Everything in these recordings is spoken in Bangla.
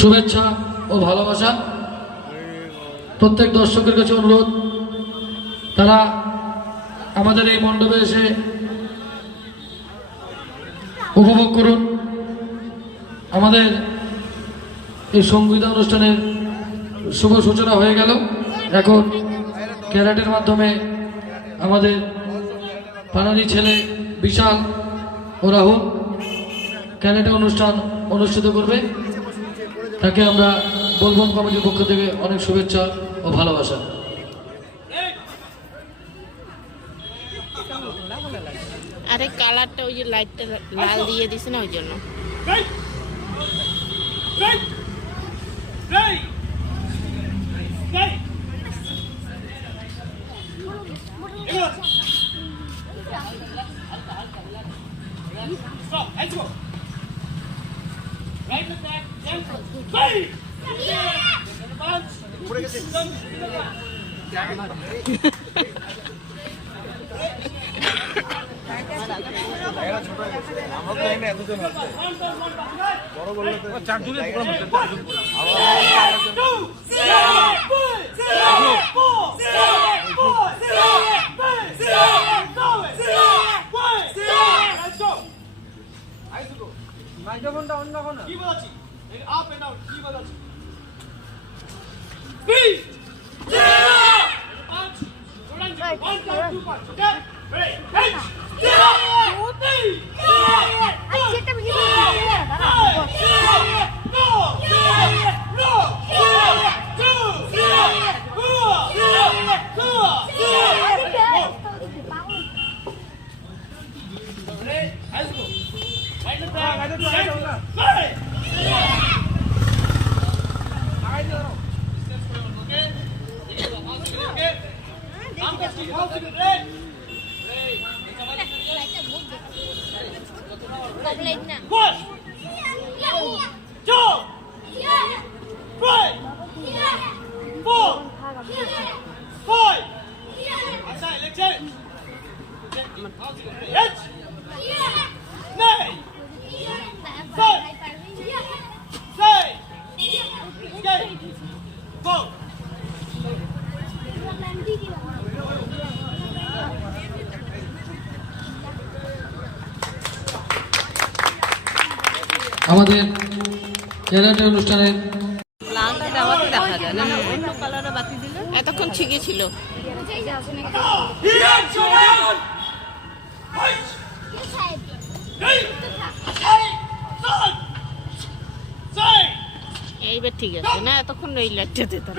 শুভেচ্ছা ও ভালোবাসা। প্রত্যেক দর্শকের কাছে অনুরোধ, তারা আমাদের এই মণ্ডপে এসে উপভোগ করুন। আমাদের এই সংগীত অনুষ্ঠানের শুভ সূচনা হয়ে গেল। এখন ক্যারাটের মাধ্যমে আমাদের পানারি ছেলে বিশাল ও রাহুল ক্যারাটে অনুষ্ঠান অনুষ্ঠিত করবে। তাকে আমরা বলবন কমিটির পক্ষ থেকে অনেক শুভেচ্ছা ও ভালোবাসা আরে কালারটা ওই যে লাইটটা লাল দিয়ে দিছে না ওই জন্য Stop! Hands go! কি বলছি Leg up and out, lieber das. Three! One, two, punch! Step! Break! Punch! Yeah! Three! Yeah! Cộng lên nè. One, two, three, four, five. Anh sai lên trên. Hết. আমাদের ক্যারাটে অনুষ্ঠানের এতক্ষণ ঠিকই ছিল। এইবার ঠিক আছে। না এতক্ষণ ওই লাইটটা দিতে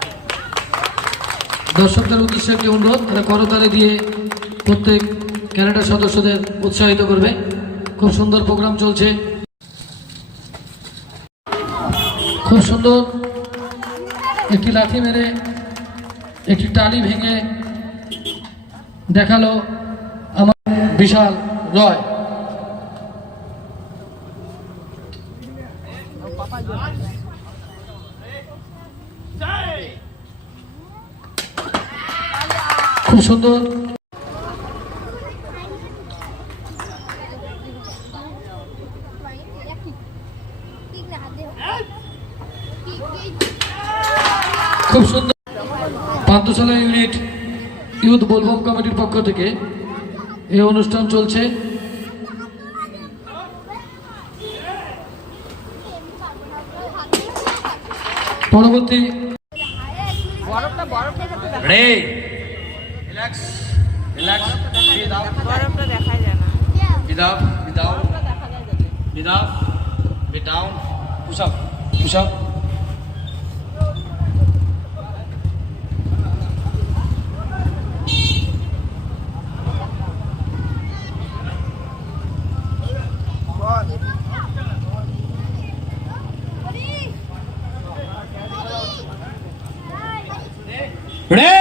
দর্শকদের উদ্দেশ্যে একটি অনুরোধ তারা করতালি দিয়ে প্রত্যেক ক্যানাডার সদস্যদের উৎসাহিত করবে খুব সুন্দর প্রোগ্রাম চলছে খুব সুন্দর একটি লাঠি মেরে একটি টালি ভেঙে দেখাল আমার বিশাল রয়! খুব সুন্দর। খুব সুন্দর। পান্তশালা ইউনিট ইউথ বোলবম কমিটির পক্ষ থেকে এই অনুষ্ঠান চলছে। পরবর্তী বরফটা বরফটা যাতে দেখা Ready? Relax. Relax. Breathe out. বরফটা দেখা যায় না Breathe out. Breathe out. বরফটা দেখা যায় যাতে Breathe up. Breathe down. Push up. Push up. Ready?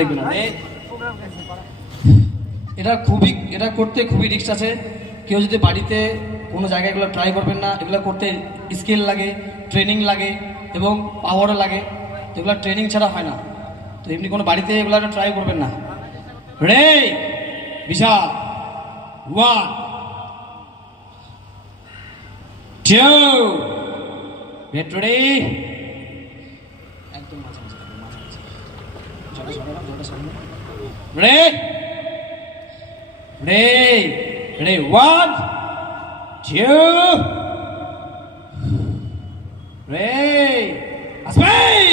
দেখবেন রেডি এটা খুবই, এটা করতে খুবই রিক্স আছে। কেউ যদি বাড়িতে কোনো জায়গায় এগুলো ট্রাই করবেন না, এগুলো করতে স্কিল লাগে ট্রেনিং লাগে এবং পাওয়ারও লাগে। এগুলো ট্রেনিং ছাড়া হয় না। তো এমনি কোনো বাড়িতে এগুলো ট্রাই করবেন না। রে বিশাল। ওয়ান টু গেট রেডি একদম মাঝামাঝি থাকবে, মাঝামাঝি। সরে, সরে రే అస్మై!